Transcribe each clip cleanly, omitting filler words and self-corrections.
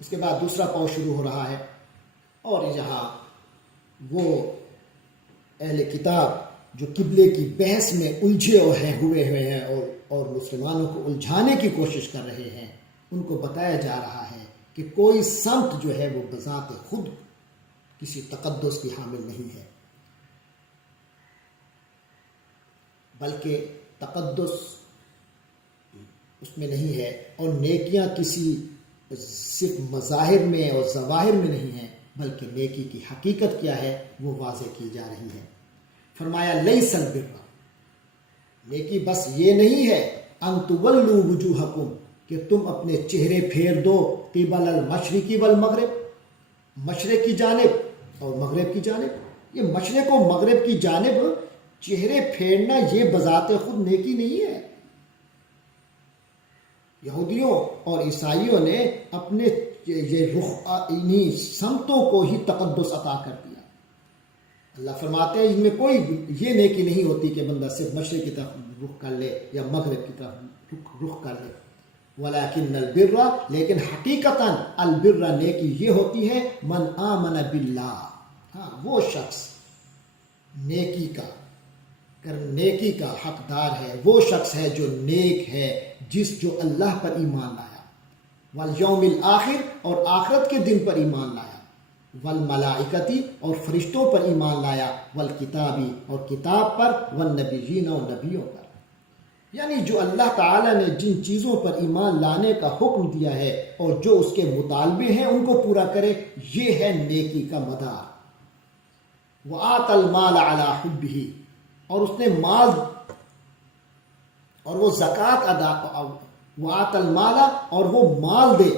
اس کے بعد دوسرا پاؤ شروع ہو رہا ہے، اور یہاں وہ اہل کتاب جو قبلے کی بحث میں الجھے ہوئے ہیں اور مسلمانوں کو الجھانے کی کوشش کر رہے ہیں، ان کو بتایا جا رہا ہے کہ کوئی سمت جو ہے وہ بذات خود کسی تقدس کی حامل نہیں ہے، بلکہ تقدس اس میں نہیں ہے، اور نیکیاں کسی صرف مظاہر میں اور ظواہر میں نہیں ہیں، بلکہ نیکی کی حقیقت کیا ہے وہ واضح کی جا رہی ہے۔ فرمایا لیس البر، نیکی بس یہ نہیں ہے ان تولوا وجوہکم، کہ تم اپنے چہرے پھیر دو قبل المشرق والمغرب، مشرق کی جانب اور مغرب کی جانب۔ یہ مشرق و مغرب کی جانب چہرے پھیرنا یہ بذات خود نیکی نہیں ہے۔ یہودیوں اور عیسائیوں نے اپنے یہ رخ انہی سمتوں کو ہی تقدس عطا کر دیا۔ اللہ فرماتے ہیں ان میں کوئی یہ نیکی نہیں ہوتی کہ بندہ صرف مشرق کی طرف رخ کر لے یا مغرب کی طرف رخ کر لے، ولیکن البر، لیکن حقیقتاً البر نیکی یہ ہوتی ہے من آمن باللہ، ہاں وہ شخص نیکی کا حقدار ہے، وہ شخص ہے جو نیک ہے، جو اللہ پر ایمان لایا، والیوم الآخر، اور آخرت کے دن پر ایمان لایا، والملائکتی، اور فرشتوں پر ایمان لایا، والکتابی، اور کتاب پر، والنبیین، اور نبیوں پر۔ یعنی جو اللہ تعالیٰ نے جن چیزوں پر ایمان لانے کا حکم دیا ہے اور جو اس کے مطالبے ہیں ان کو پورا کرے، یہ ہے نیکی کا مدار۔ وآت المال علی حبہ، اور اس نے مال اور وہ زکوٰۃ ادا، وآت المال، اور وہ مال دے،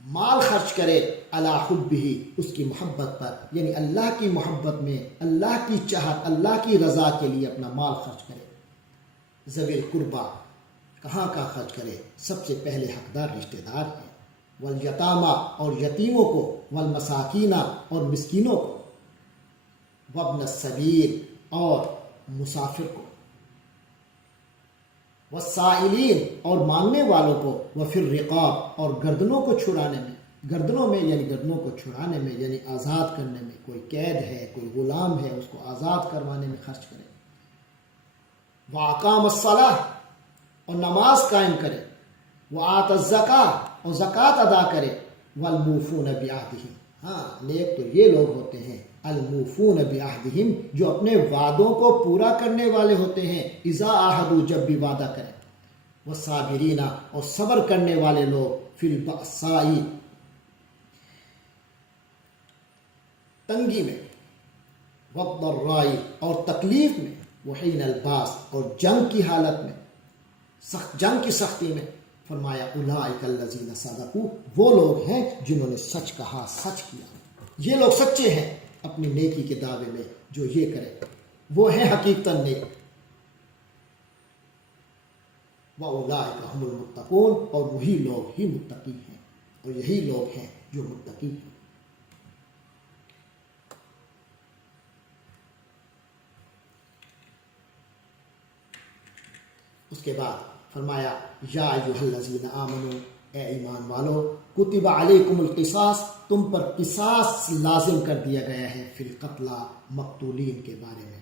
مال خرچ کرے، علی حبہ، اس کی محبت پر، یعنی اللہ کی محبت میں، اللہ کی چاہت، اللہ کی رضا کے لیے اپنا مال خرچ کرے۔ ذوی القربہ، کہاں کا خرچ کرے؟ سب سے پہلے حقدار رشتہ دار ہیں، والیتامى، اور یتیموں کو، والمساکین، اور مسکینوں کو، وابن السبیل، اور مسافر کو، والسائلین، اور مانگنے والوں کو، وفی الرقاب، اور گردنوں کو چھڑانے میں، گردنوں میں یعنی گردنوں کو چھڑانے میں یعنی آزاد کرنے میں، کوئی قید ہے، کوئی غلام ہے، اس کو آزاد کروانے میں خرچ کرے۔ وَأَقَامَ الصَّلَاةَ، اور نماز قائم کرے، وَآتَ الزَّكَاةَ، اور زکوٰۃ ادا کرے، وَالْمُوفُونَ بِعَهْدِهِمْ، ہاں نیک تو یہ لوگ ہوتے ہیں الموفون بعہدہم، جو اپنے وعدوں کو پورا کرنے والے ہوتے ہیں، اذا عاہدوا، جب بھی وعدہ کریں، والصابرین، اور صبر کرنے والے لوگ، فی البأساء، تنگی میں، والضراء، اور تکلیف میں، وحین الباس، اور جنگ کی حالت میں، جنگ کی سختی میں۔ فرمایا اولئک الذین صدقوا، وہ لوگ ہیں جنہوں نے سچ کہا، سچ کیا، یہ لوگ سچے ہیں اپنی نیکی کے دعوے میں، جو یہ کرے وہ ہیں حقیقتاً نیک۔ وَأُولَٰئِكَ هُمُ الْمُتَّقُونَ، اور وہی لوگ ہی متقی ہیں، اور یہی لوگ ہیں جو متقی ہیں۔ اس کے بعد فرمایا یا ایھا الذین آمنوا، اے ایمان والو، کتب علیکم القصاص، تم پر قصاص لازم کر دیا گیا ہے، فی القتلی، مقتولین کے بارے میں،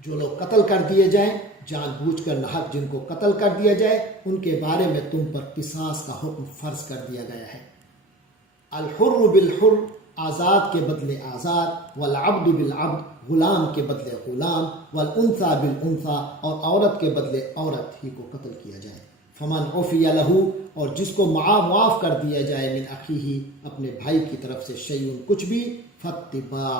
جو لوگ قتل کر دیے جائیں، جان بوجھ کر ناحق جن کو قتل کر دیا جائے، ان کے بارے میں تم پر قصاص کا حکم فرض کر دیا گیا ہے۔ الحر بالحر، آزاد کے بدلے آزاد، والعبد بالعبد، غلام کے بدلے غلام، والانثى بالانثى، اور عورت کے بدلے عورت ہی کو قتل کیا جائے۔ فمن عفی لہ، اور جس کو معاف کر دیا جائے، من اخیہ، اپنے بھائی کی طرف سے، شیء، کچھ بھی، فاتباع،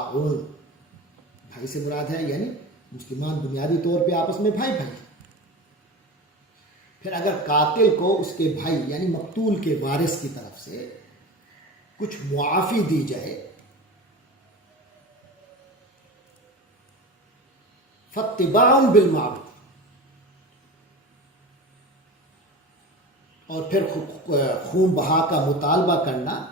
بھائی سے مراد ہے یعنی مسلمان بنیادی طور پہ آپس میں بھائی بھائی۔ پھر اگر قاتل کو اس کے بھائی یعنی مقتول کے وارث کی طرف سے کچھ معافی دی جائے، فاتباع بالمعروف، اور پھر خون بہا کا مطالبہ کرنا،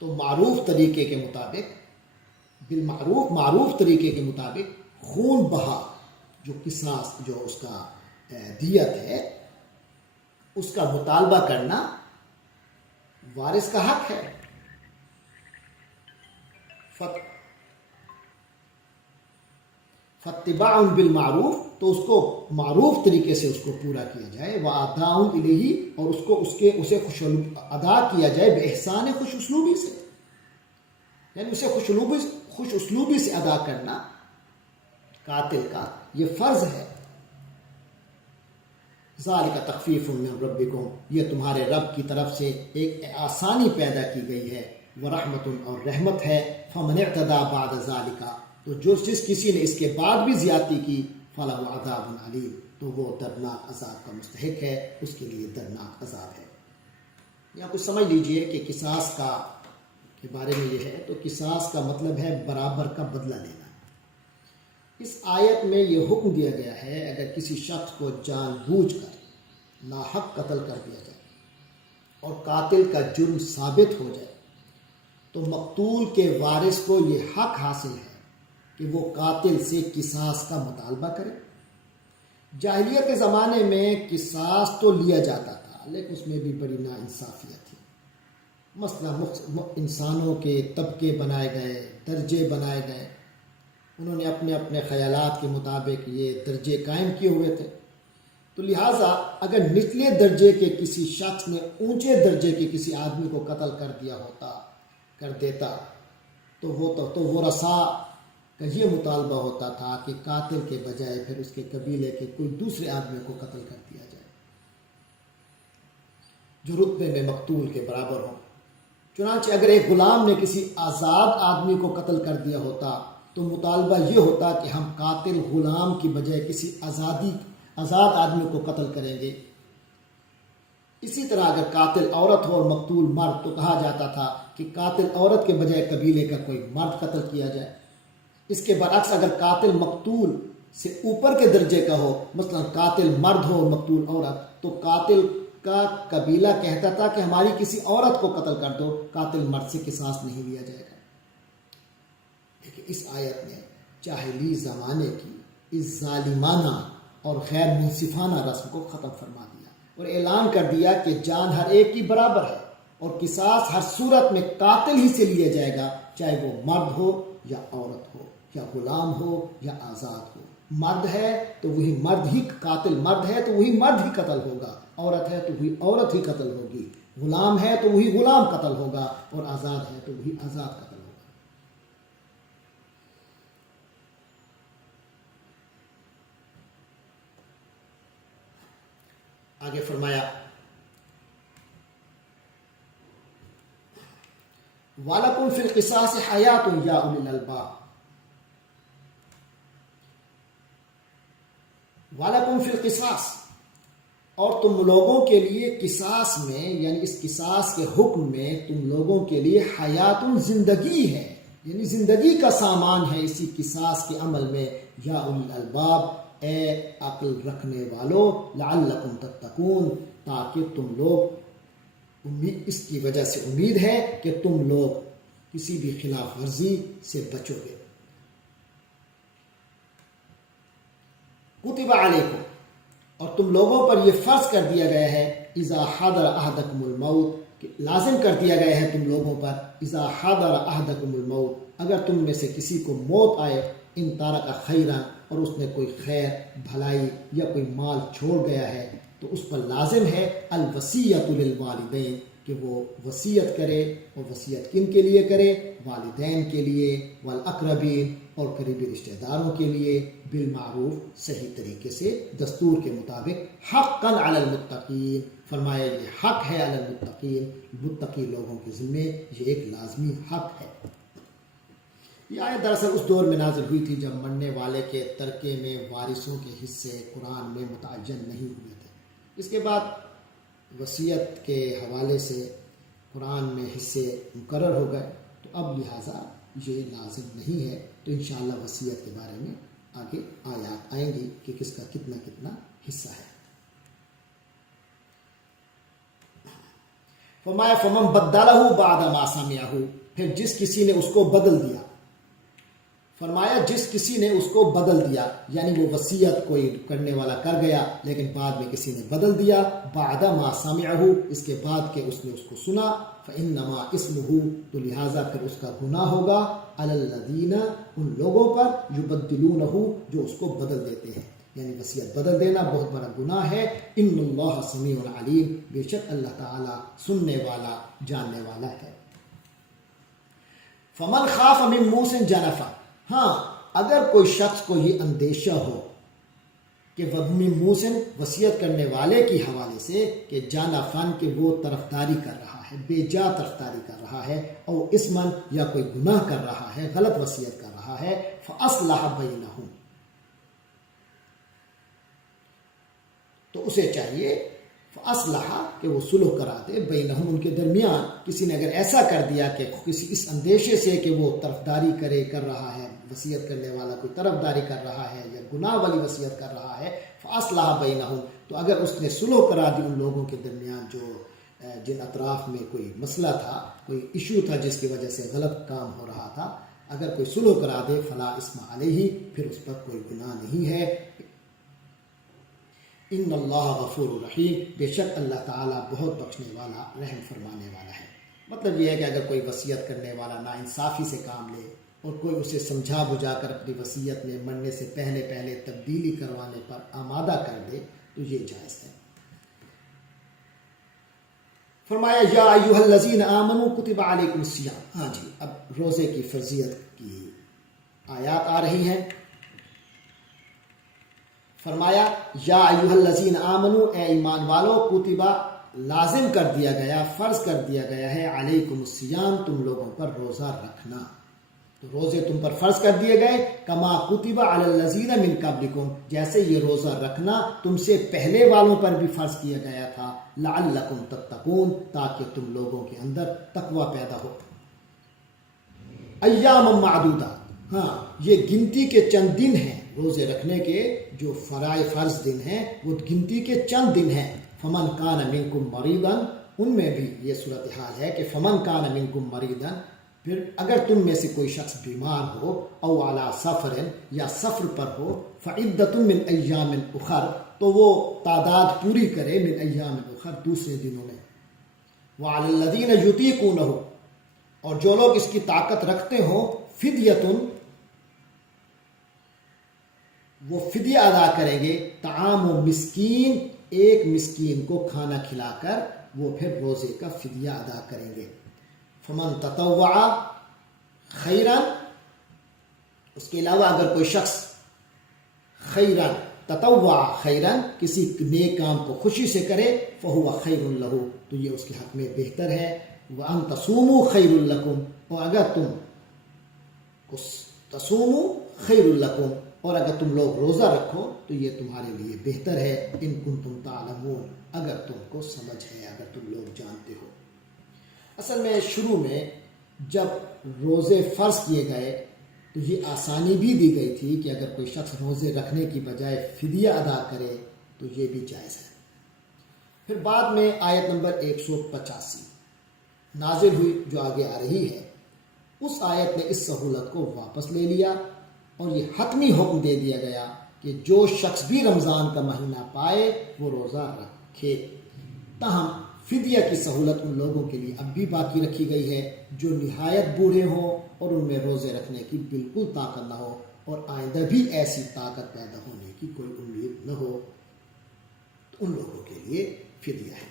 تو معروف طریقے کے مطابق بالمعروف معروف طریقے کے مطابق خون بہا جو قصاص جو اس کا دیت ہے اس کا مطالبہ کرنا وارث کا حق ہے. فاتباع بالمعروف تو اس کو معروف طریقے سے اس کو پورا کیا جائے، واداء الیہ اور اس کو اسے ادا کیا جائے باحسان خوش اسلوبی سے، یعنی اسے خوش اسلوبی سے ادا کرنا قاتل کا یہ فرض ہے. ذالک تخفیف من ربکم یہ تمہارے رب کی طرف سے ایک آسانی پیدا کی گئی ہے، ورحمت اور رحمت ہے. فمن اعتدی بعد ذالک تو جس کسی نے اس کے بعد بھی زیادتی کی فلہ عذاب علیم تو وہ دردناک عذاب کا مستحق ہے، اس کے لیے دردناک عذاب ہے. یہاں کچھ سمجھ لیجئے کہ قصاص کا کے بارے میں یہ ہے تو قصاص کا مطلب ہے برابر کا بدلہ لینا. اس آیت میں یہ حکم دیا گیا ہے اگر کسی شخص کو جان بوجھ کر ناحق قتل کر دیا جائے اور قاتل کا جرم ثابت ہو جائے تو مقتول کے وارث کو یہ حق حاصل ہے کہ وہ قاتل سے قصاص کا مطالبہ کرے. جاہلیت کے زمانے میں قصاص تو لیا جاتا تھا لیکن اس میں بھی بڑی ناانصافیت تھی. مثلا انسانوں کے طبقے بنائے گئے، درجے بنائے گئے، انہوں نے اپنے اپنے خیالات کے مطابق یہ درجے قائم کیے ہوئے تھے. تو لہٰذا اگر نچلے درجے کے کسی شخص نے اونچے درجے کے کسی آدمی کو قتل کر دیتا تو وہ رسا کا یہ مطالبہ ہوتا تھا کہ قاتل کے بجائے پھر اس کے قبیلے کے کوئی دوسرے آدمی کو قتل کر دیا جائے جو رتبے میں مقتول کے برابر ہو. چنانچہ اگر ایک غلام نے کسی آزاد آدمی کو قتل کر دیا ہوتا تو مطالبہ یہ ہوتا کہ ہم قاتل غلام کی بجائے کسی آزاد آدمی کو قتل کریں گے. اسی طرح اگر قاتل عورت ہو اور مقتول مرد تو کہا جاتا تھا کہ قاتل عورت کے بجائے قبیلے کا کوئی مرد قتل کیا جائے. اس کے برعکس اگر قاتل مقتول سے اوپر کے درجے کا ہو، مثلا قاتل مرد ہو اور مقتول عورت، تو قاتل کا قبیلہ کہتا تھا کہ ہماری کسی عورت کو قتل کر دو، قاتل مرد سے قصاص نہیں لیا جائے گا. لیکن اس آیت نے جاہلی زمانے کی اس ظالمانہ اور غیر منصفانہ رسم کو ختم فرما دیا اور اعلان کر دیا کہ جان ہر ایک کی برابر ہے اور قصاص ہر صورت میں قاتل ہی سے لیا جائے گا، چاہے وہ مرد ہو یا عورت ہو یا غلام ہو یا آزاد ہو. مرد ہے تو وہی مرد ہی قاتل، مرد ہے تو وہی مرد ہی قتل ہوگا، عورت ہے تو وہی عورت ہی قتل ہوگی، غلام ہے تو وہی غلام قتل ہوگا اور آزاد ہے تو وہی آزاد قتل ہوگا. آگے فرمایا وَلَكُمْ فِي الْقِصَاصِ حَيَاةٌ يَا أُولِي الْأَلْبَابِ وَلَكُمْ فِي الْقِصَاصِ اور تم لوگوں کے لیے قصاص میں یعنی اس قصاص کے حکم میں تم لوگوں کے لیے حیات زندگی ہے، یعنی زندگی کا سامان ہے اسی قصاص کے عمل میں. یا اولی الالباب اے عقل رکھنے والو، لعلکم تتقون تاکہ تم لوگ اس کی وجہ سے امید ہے کہ تم لوگ کسی بھی خلاف ورزی سے بچو گے. کتب علیکم اور تم لوگوں پر یہ فرض کر دیا گیا ہے، اذا حضر احدکم الموت کہ لازم کر دیا گیا ہے تم لوگوں پر، اذا حضر احدکم الموت اگر تم میں سے کسی کو موت آئے، ان تارک خیرا اور اس نے کوئی خیر بھلائی یا کوئی مال چھوڑ گیا ہے تو اس پر لازم ہے الوصیۃ للوالدین کہ وہ وصیت کرے. اور وصیت کن کے لیے کرے؟ والدین کے لیے، والاقربین اور قریبی رشتہ داروں کے لیے، بالمعروف صحیح طریقے سے دستور کے مطابق، حقا علی المتقین فرمایا یہ حق ہے علی المتقین، متقی لوگوں کے ذمے یہ ایک لازمی حق ہے. یہ آیت دراصل اس دور میں نازل ہوئی تھی جب مرنے والے کے ترکے میں وارثوں کے حصے قرآن میں متعین نہیں ہوئے تھے. اس کے بعد وصیت کے حوالے سے قرآن میں حصے مقرر ہو گئے تو اب لہٰذا یہ لازم نہیں ہے. تو انشاءاللہ وصیت کے بارے میں آگے آیات آئیں گی کہ کس کا کتنا کتنا حصہ ہے. فرمایا فمن بدلہ بعد ما سمعہ پھر جس کسی نے اس کو بدل دیا، فرمایا جس کسی نے اس کو بدل دیا، یعنی وہ وصیت کوئی کرنے والا کر گیا لیکن بعد میں کسی نے بدل دیا، بعد ما سمعہ، اس کے بعد کہ اس نے اس کو سنا، فإنما اسمہ، تو لہٰذا پھر اس کا گناہ ہوگا، علی الذین، ان لوگوں پر، یبدلونہ، جو اس کو بدل دیتے ہیں، یعنی وصیت بدل دینا بہت بڑا گناہ ہے۔ ان اللہ سمیع علیم، بے شک اللہ تعالی سننے والا جاننے والا ہے۔ فمن خاف من موص جنفا، ہاں اگر کوئی شخص کو یہ اندیشہ ہو کہ من موص، وصیت کرنے والے کی حوالے سے، کہ جانفن، کہ وہ طرفداری کر رہا ہے، بے جا طرفداری کر رہا ہے، او اسمن، یا کوئی گناہ کر رہا ہے، غلط وصیت کر رہا ہے، فاصلح بینہم، تو اسے چاہیے فاصلح، کہ وہ صلح کرا دے، بینہم، ان کے درمیان۔ کسی نے اگر ایسا کر دیا کہ کسی اس اندیشے سے کہ وہ طرفداری کر رہا ہے، وصیت کرنے والا کوئی طرفداری کر رہا ہے یا گناہ والی وصیت کر رہا ہے، فاصلح بینہم، تو اگر اس نے صلح کرا دی ان لوگوں کے درمیان جو جن اطراف میں کوئی مسئلہ تھا، کوئی ایشو تھا جس کی وجہ سے غلط کام ہو رہا تھا، اگر کوئی صلح کرا دے، فلا اسم علیہ، پھر اس پر کوئی گناہ نہیں ہے۔ ان اللہ غفور رحیم، بے شک اللہ تعالیٰ بہت بخشنے والا، رحم فرمانے والا ہے۔ مطلب یہ ہے کہ اگر کوئی وصیت کرنے والا ناانصافی سے کام لے اور کوئی اسے سمجھا بجھا کر اپنی وصیت میں مرنے سے پہلے تبدیلی کروانے پر آمادہ کر دے تو یہ جائز ہے۔ فرمایا یا ایھا الذین آمنوا کتب علیکم الصیام، ہاں جی، اب روزے کی فرضیت کی آیات آ رہی ہیں۔ فرمایا یا ایھا الذین آمنوا، اے ایمان والو، کتبہ، لازم کر دیا گیا، فرض کر دیا گیا ہے، علیکم الصیام، تم لوگوں پر روزہ رکھنا، تو روزے تم پر فرض کر دیے گئے، کما کتب علی الذین من قبلکم، جیسے یہ روزہ رکھنا تم سے پہلے والوں پر بھی فرض کیا گیا تھا، لعلکم تتقون، تاکہ تم لوگوں کے اندر تقوی پیدا ہو۔ ایام معدودہ، ہاں یہ گنتی کے چند دن ہیں، روزے رکھنے کے جو فرض دن ہیں وہ گنتی کے چند دن ہیں۔ فمن کان منکم مریضا، ان میں بھی یہ صورتحال ہے کہ فمن کان منکم مریضا، پھر اگر تم میں سے کوئی شخص بیمار ہو، او علی سفر، یا سفر پر ہو، فعدۃ من ایام اخر، تو وہ تعداد پوری کرے، من ایام اخر، دوسرے دنوں میں، وعلی الذین یطیقونہ، اور جو لوگ اس کی طاقت رکھتے ہوں، فدیۃ، وہ فدیہ ادا کریں گے، طعام و مسکین، ایک مسکین کو کھانا کھلا کر وہ پھر روزے کا فدیہ ادا کریں گے۔ فمن تطوع خیرن، اس کے علاوہ اگر کوئی شخص خیرن، تطوع خیرن، کسی نیک کام کو خوشی سے کرے، فہو خیر لہ، تو یہ اس کے حق میں بہتر ہے۔ وان تصوموا خیر لکم، اور اگر تم تصوموا خیر لکم، اور اگر تم لوگ روزہ رکھو تو یہ تمہارے لیے بہتر ہے، ان کنتم تعلمون، اگر تم کو سمجھ ہے، اگر تم لوگ جانتے ہو۔ اصل میں شروع میں جب روزے فرض کیے گئے تو یہ آسانی بھی دی گئی تھی کہ اگر کوئی شخص روزے رکھنے کی بجائے فدیہ ادا کرے تو یہ بھی جائز ہے۔ پھر بعد میں آیت نمبر 185 نازل ہوئی جو آگے آ رہی ہے، اس آیت نے اس سہولت کو واپس لے لیا اور یہ حتمی حکم دے دیا گیا کہ جو شخص بھی رمضان کا مہینہ پائے وہ روزہ رکھے۔ تاہم فدیہ کی سہولت ان لوگوں کے لیے اب بھی باقی رکھی گئی ہے جو نہایت بوڑھے ہوں اور ان میں روزے رکھنے کی بالکل طاقت نہ ہو، اور آئندہ بھی ایسی طاقت پیدا ہونے کی کوئی امید نہ ہو، تو ان لوگوں کے لیے فدیہ ہے۔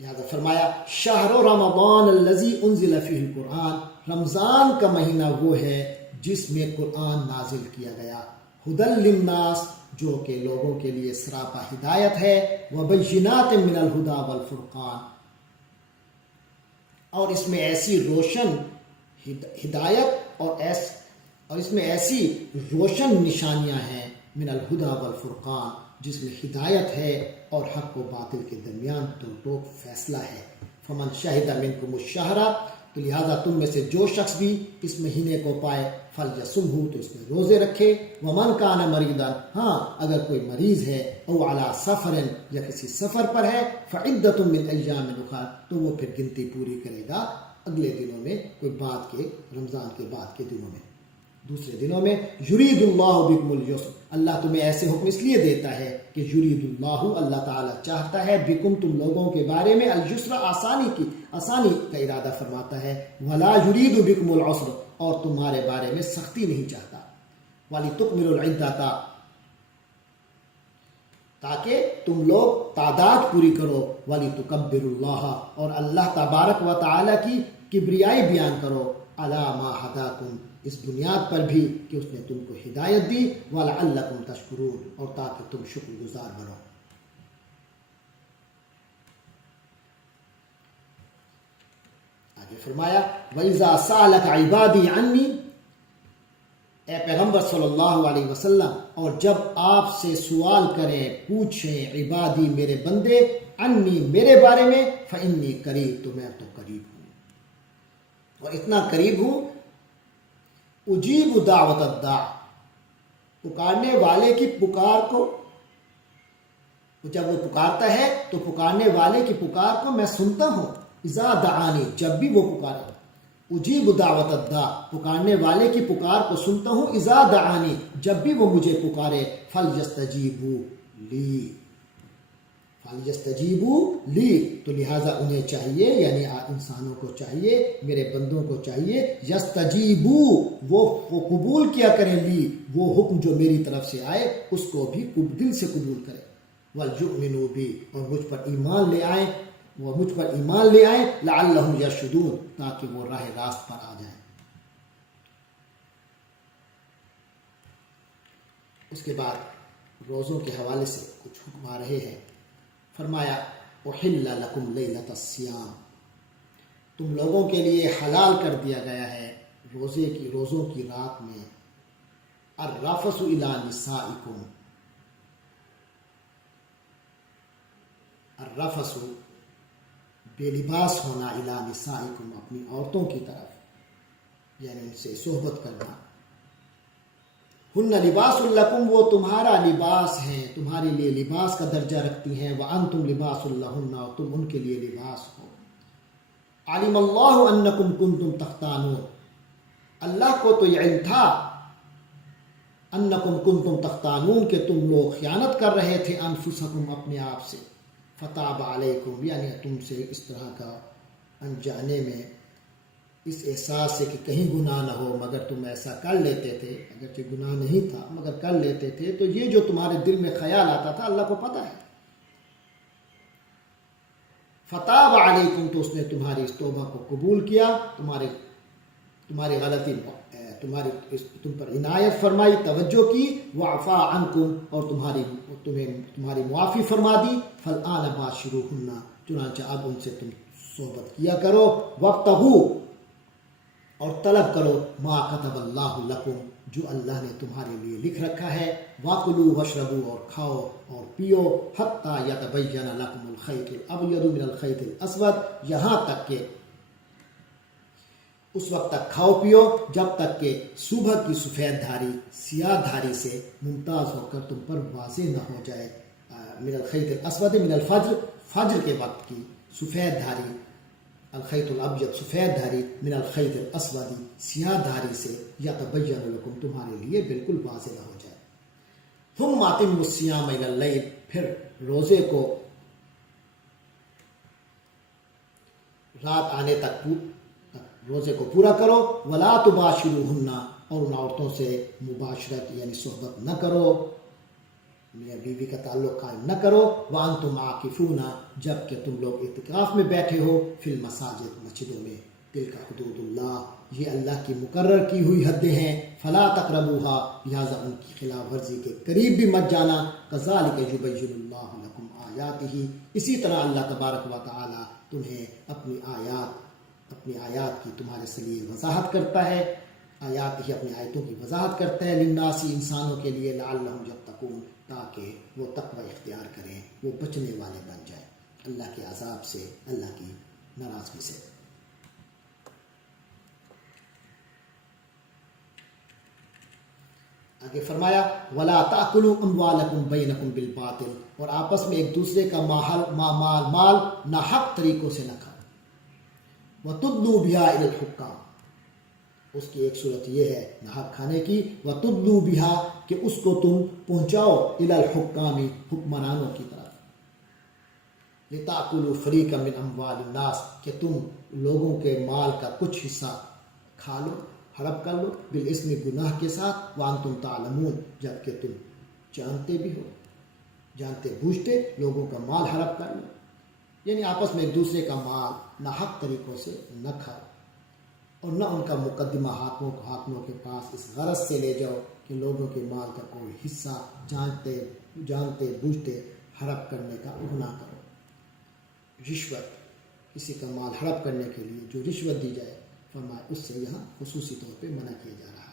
لہذا فرمایا شہر رمضان الذی انزل فیہ القرآن، رمضان کا مہینہ وہ ہے جس میں قرآن نازل کیا گیا، ہدی للناس، جو کہ لوگوں کے لیے سراپا ہدایت ہے، وبینات من الہدی والفرقان، اور اس میں ایسی روشن ہدایت اور اس میں ایسی روشن نشانیاں ہیں، من الہدی والفرقان، جس میں ہدایت ہے اور حق و باطل کے درمیان تو ٹوک فیصلہ ہے۔ فمن شہد منکم الشہر، تو لہٰذا تم میں سے جو شخص بھی اس مہینے کو پائے فلیصمہ تو اس میں روزے رکھے، ومن کان مریضا ہاں اگر کوئی مریض ہے او علی سفر یا کسی سفر پر ہے فعدۃ من ایام اخر تو وہ پھر گنتی پوری کرے گا اگلے دنوں میں، کوئی بعد کے رمضان کے بعد کے دنوں میں، دوسرے دنوں میں۔ یرید اللہ بکم اليسر اللہ تمہیں ایسے حکم اس لیے دیتا ہے کہ یرید اللہ اللہ تعالیٰ چاہتا ہے بکم تم لوگوں کے بارے میں اليسر آسانی کا ارادہ فرماتا ہے، ولا یرید بکم العسر اور تمہارے بارے میں سختی نہیں چاہتا، ولتکملوا العدۃ تاکہ تم لوگ تعداد پوری کرو، وَلِتُكَبِّرُوا اللَّهَ اور اللہ تبارک و تعالی کی کبریائی بیان کرو، عَلَى مَا هَدَاكُمْ اس بنیاد پر بھی کہ اس نے تم کو ہدایت دی، وَلَعَلَّكُمْ تَشْكُرُونَ اور تاکہ تم شکر گزار بنو۔ آگے فرمایا وَإِذَا سَأَلَكَ عِبَادِي عَنِّي اے پیغمبر صلی اللہ علیہ وسلم اور جب آپ سے سوال کریں پوچھیں عبادی میرے بندے انی میرے بارے میں فانی قریب تو میں تو قریب ہوں اور اتنا قریب ہوں اجیب دعوت الداع پکارنے والے کی پکار کو جب وہ پکارتا ہے تو پکارنے والے کی پکار کو میں سنتا ہوں، اذا دعانی جب بھی وہ پکارے، اجیب دعوت الداع پکارنے والے کی پکار کو سنتا ہوں، اذا دعانی جب بھی وہ مجھے پکارے، فلیستجیبوا لی تو لہٰذا انہیں چاہیے یعنی انسانوں کو چاہیے، میرے بندوں کو چاہیے، یستجیبوا وہ قبول کیا کریں لی وہ حکم جو میری طرف سے آئے اس کو بھی دل سے قبول کرے، وَلْيُؤْمِنُوا بِی اور مجھ پر ایمان لے آئیں، لعلہم یرشدون تاکہ وہ راہ راست پر آ جائیں۔ اس کے بعد روزوں کے حوالے سے کچھ حکم آ رہے ہیں۔ فرمایا احل لکم لیلۃ الصیام تم لوگوں کے لیے حلال کر دیا گیا ہے روزوں کی رات میں الرفث الی نسائکم الرفث بے لباس ہونا الی نسائکم اپنی عورتوں کی طرف یعنی ان سے صحبت کرنا، ہن لباس لکم وہ تمہارا لباس ہیں، تمہارے لیے لباس کا درجہ رکھتی ہیں، وانتم لباس لہن اور تم ان کے لیے لباس ہو، علم اللہ انکم کنتم تختانون اللہ کو تو یہ علم تھا، انکم کنتم تختانون کہ تم لوگ خیانت کر رہے تھے، انفسکم اپنے آپ سے، فتاب علیکم یعنی تم سے اس طرح کا انجانے میں اس احساس سے کہ کہیں گناہ نہ ہو مگر تم ایسا کر لیتے تھے، اگرچہ گناہ نہیں تھا مگر کر لیتے تھے، تو یہ جو تمہارے دل میں خیال آتا تھا اللہ کو پتہ ہے، فتاب علیکم تو اس نے تمہاری اس توبہ کو قبول کیا، تمہاری غلطی تم پر عنایت فرمائی، توجہ کی، وعفا عنکم اور تمہاری معافی فرما دی، فالآن باشروہن چنانچہ اب ان سے تم صحبت کیا کرو، وابتغوا اور طلب کرو ما کتب اللہ لکم جو اللہ نے تمہارے لیے لکھ رکھا ہے، وَكُلُوا وَاشْرَبُوا اور کھاؤ اور پیو، حَتَّى يَتَبَيَّنَ لَكُمُ الْخَيْطُ الْأَبْيَضُ مِنَ الْخَيْطِ الْأَسْوَدِ یہاں تک کہ اس وقت تک کھاؤ پیو جب تک کہ صبح کی سفید دھاری سیاہ دھاری سے ممتاز ہو کر تم پر واضح نہ ہو جائے، من الخیط الاسود من الفجر فجر کے وقت کی سفید دھاری، الخیط الابیض سفید دھاری، من الخیط الاسود سیاہ دھاری سے، یتبین لکم تمہارے لیے بالکل واضح نہ ہو جائے، ثم اتموا الصیام الی اللیل پھر روزے کو رات آنے تک روزے کو پورا کرو، ولا تباشروہن اور ان عورتوں سے مباشرت یعنی صحبت نہ کرو، میاں بیوی کا تعلق قائم نہ کرو، وانتم عاکفون جبکہ تم لوگ اعتکاف میں بیٹھے ہو، فی المساجد مسجدوں میں، تلک حدود اللہ یہ اللہ کی مقرر کی ہوئی حدیں ہیں، فلا تقربوها لہذا ان کی خلاف ورزی کے قریب بھی مت جانا، کذالک یبین اللہ لکم آیاتہ اسی طرح اللہ تبارک و تعالی تمہیں اپنی آیات کی تمہارے لیے وضاحت کرتا ہے، آیات ہی اپنی آیتوں کی وضاحت کرتا ہے، للناسی انسانوں کے لیے، لعلہم یتقون تاکہ وہ تقوی اختیار کریں، وہ بچنے والے بن جائیں اللہ کے عذاب سے، اللہ کی ناراضگی سے۔ آگے فرمایا ولا تاکلوا اموالکم بینکم بالباطل، اور آپس میں ایک دوسرے کا مال ناحق طریقوں سے نہ کھاؤ، وتدلوا بہا الی الحکام، اس کی ایک صورت یہ ہے ناحق کھانے کی، وتدلوا بہا کہ اس کو تم پہنچاؤ الی الحکام حکمرانوں کی طرف، لتاکلوا فریقا من اموال الناس کہ تم لوگوں کے مال کا کچھ حصہ کھا لو، ہڑپ کر لو، بالاسم گناہ کے ساتھ، وانتم تعلمون جبکہ تم جانتے بھی ہو، جانتے بوجھتے لوگوں کا مال ہڑپ کر لو، یعنی آپس میں ایک دوسرے کا مال ناحق طریقوں سے نہ کھاؤ، اور نہ ان کا مقدمہ حاکموں کے پاس اس غرض سے لے جاؤ کہ لوگوں کے مال کا کوئی حصہ جانتے بوجھتے ہڑپ کرنے کا گناہ کرو۔ رشوت، کسی کا مال ہڑپ کرنے کے لیے جو رشوت دی جائے، فرمایا اس سے یہاں خصوصی طور پہ منع کیا جا رہا ہے۔